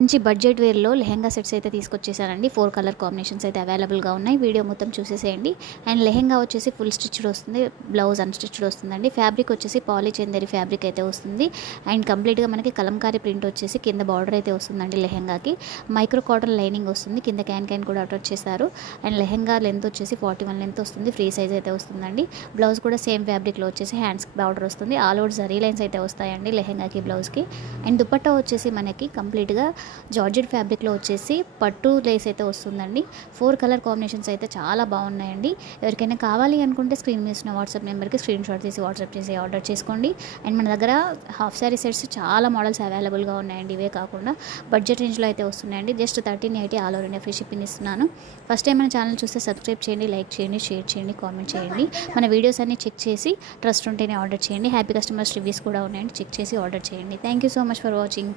మంచి budget వేర్లో lehenga sets అయితే తీసుకొచ్చేసానండి. 4 colour combinations అయితే అవైలబుల్గా ఉన్నాయి. వీడియో మొత్తం చూసేసేయండి. అండ్ లెహెంగా వచ్చేసి ఫుల్ స్టిచ్డ్ వస్తుంది, బ్లౌజ్ అన్‌స్టిచ్డ్ వస్తుందండి. ఫ్యాబ్రిక్ వచ్చేసి పాలిచందేరి ఫ్యాబ్రిక్ అయితే వస్తుంది. అండ్ కంప్లీట్గా మనకి కలంకారీ ప్రింట్ వచ్చేసి కింద బార్డర్ అయితే వస్తుందండి. లెహెంగాకి మైక్రో కాటన్ లైనింగ్ వస్తుంది, కింద క్యాన్ కూడా అటాచ్ చేశారు. అండ్ లెహెంగా లెంత్ వచ్చేసి 41 లెంత్ వస్తుంది, ఫ్రీ సైజ్ అయితే వస్తుందండి. బ్లౌజ్ కూడా సేమ్ ఫ్యాబ్రిక్లో వచ్చేసి హ్యాండ్స్ బార్డర్ వస్తుంది, ఆల్ ఓవర్ జరీ లైన్స్ అయితే వస్తాయండి లెహెంగాకి, బ్లౌజ్కి. అండ్ దుపట్టా వచ్చేసి మనకి కంప్లీట్గా జార్జెట్ ఫ్యాబ్రిక్లో వచ్చేసి పట్టు లేస్ అయితే వస్తుందండి. 4 కలర్ కాంబినేషన్స్ అయితే చాలా బాగున్నాయండి. ఎవరికైనా కావాలి అనుకుంటే స్క్రీన్ మీద ఉన్న వాట్సాప్ నెంబర్కి స్క్రీన్ షాట్ తీసి వాట్సాప్ చేసి ఆర్డర్ చేసుకోండి. అండ్ మన దగ్గర హాఫ్ శారీ సెట్స్ చాలా మోడల్స్ అవైలబుల్గా ఉన్నాయండి. ఇవే కాకుండా బడ్జెట్ రేంజ్లో అయితే వస్తున్నాయండి. Just 1380 all over India free shipping ఇస్తున్నాను. ఫస్ట్ టైం మన ఛానల్ చూస్తే సబ్స్క్రైబ్ చేయండి, లైక్ చేయండి, షేర్ చేయండి, కామెంట్ చేయండి. మన వీడియోస్ అన్ని చెక్ చేసి ట్రస్ట్ ఉంటేనే ఆర్డర్ చేయండి. హ్యాపీ కస్టమర్స్ రివ్యూస్ కూడా ఉన్నాయండి, చెక్ చేసి ఆర్డర్ చేయండి. Thank you so much for watching.